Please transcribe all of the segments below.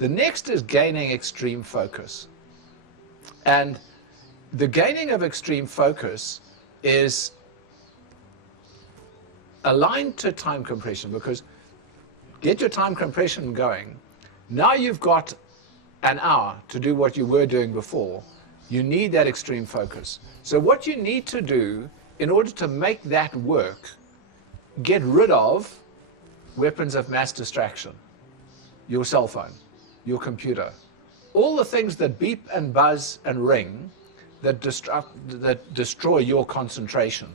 The next is gaining extreme focus. And the gaining of extreme focus is aligned to time compression, because get your time compression going. Now you've got an hour to do what you were doing before. You need that extreme focus. So what you need to do in order to make that work, get rid of weapons of mass distraction. Your cell phone, your computer, all the things that beep and buzz and ring that destroy your concentration.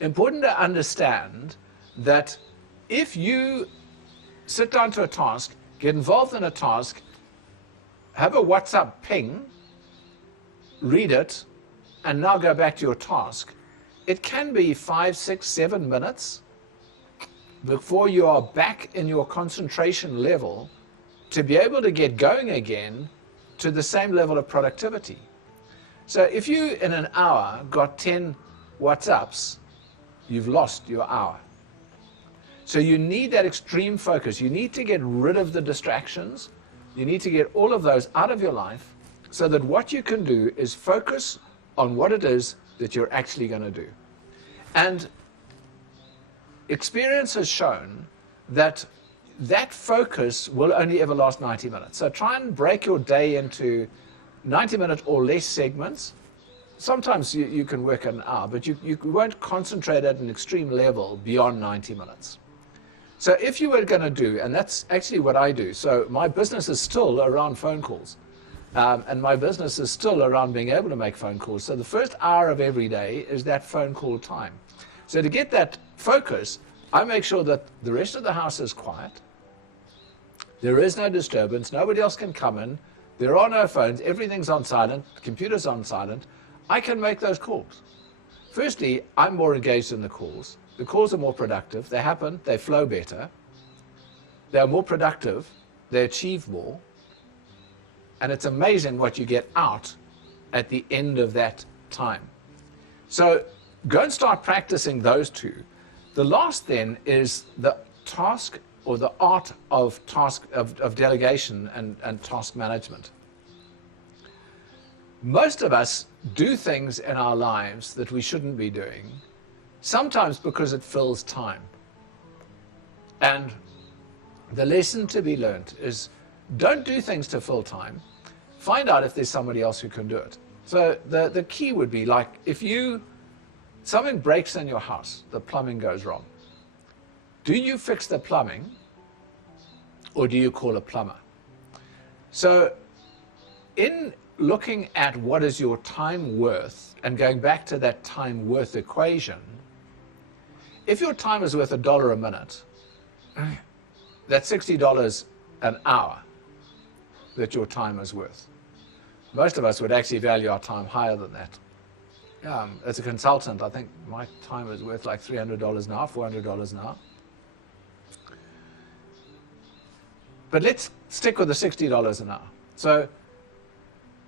Important to understand that if you sit down to a task, get involved in a task, have a WhatsApp ping, read it, and now go back to your task, it can be 5, 6, 7 minutes before you are back in your concentration level to be able to get going again to the same level of productivity. So if you in an hour got 10 WhatsApps, you've lost your hour. So you need that extreme focus. You need to get rid of the distractions. You need to get all of those out of your life so that what you can do is focus on what it is that you're actually going to do. And experience has shown that that focus will only ever last 90 minutes. So try and break your day into 90-minute or less segments. Sometimes you can work an hour, but you won't concentrate at an extreme level beyond 90 minutes. So if you were going to do, and that's actually what I do, so my business is still around phone calls. And my business is still around being able to make phone calls. So the first hour of every day is that phone call time. So to get that focus, I make sure that the rest of the house is quiet. There is no disturbance. Nobody else can come in. There are no phones. Everything's on silent. The computer's on silent. I can make those calls. Firstly, I'm more engaged in the calls. The calls are more productive. They happen. They flow better. They're more productive. They achieve more. And it's amazing what you get out at the end of that time. So go and start practicing those two. The last then is the task or the art of delegation and task management. Most of us do things in our lives that we shouldn't be doing, sometimes because it fills time. And the lesson to be learned is don't do things to fill time. Find out if there's somebody else who can do it. So the key would be, like, if something breaks in your house, the plumbing goes wrong. Do you fix the plumbing or do you call a plumber? So in looking at what is your time worth and going back to that time worth equation, if your time is worth $1 a minute, that's $60 an hour that your time is worth. Most of us would actually value our time higher than that. As a consultant, I think my time is worth like $300 an hour, $400 an hour. But let's stick with the $60 an hour. So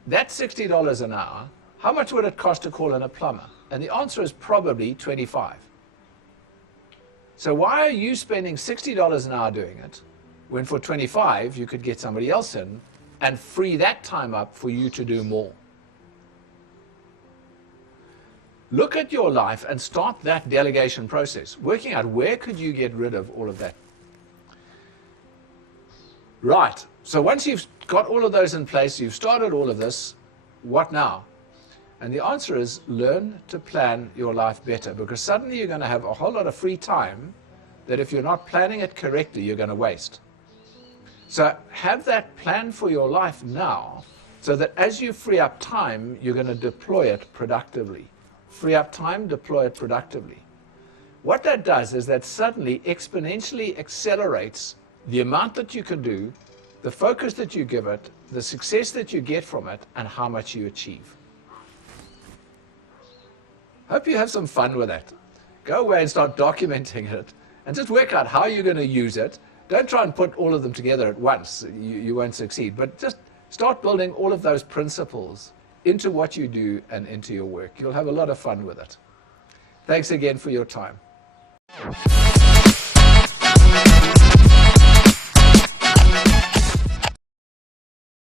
that $60 an hour, how much would it cost to call in a plumber? And the answer is probably $25. So why are you spending $60 an hour doing it when for $25 you could get somebody else in and free that time up for you to do more? Look at your life and start that delegation process, working out where could you get rid of all of that. Right, so once you've got all of those in place, you've started all of this, what now? And the answer is learn to plan your life better, because suddenly you're going to have a whole lot of free time that if you're not planning it correctly, you're going to waste. So have that plan for your life now, so that as you free up time, you're going to deploy it productively. Free up time, deploy it productively. What that does is that suddenly exponentially accelerates the amount that you can do, the focus that you give it, the success that you get from it, and how much you achieve. Hope you have some fun with that. Go away and start documenting it, and just work out how you're going to use it. Don't try and put all of them together at once. You won't succeed. But just start building all of those principles into what you do and into your work. You'll have a lot of fun with it. Thanks again for your time.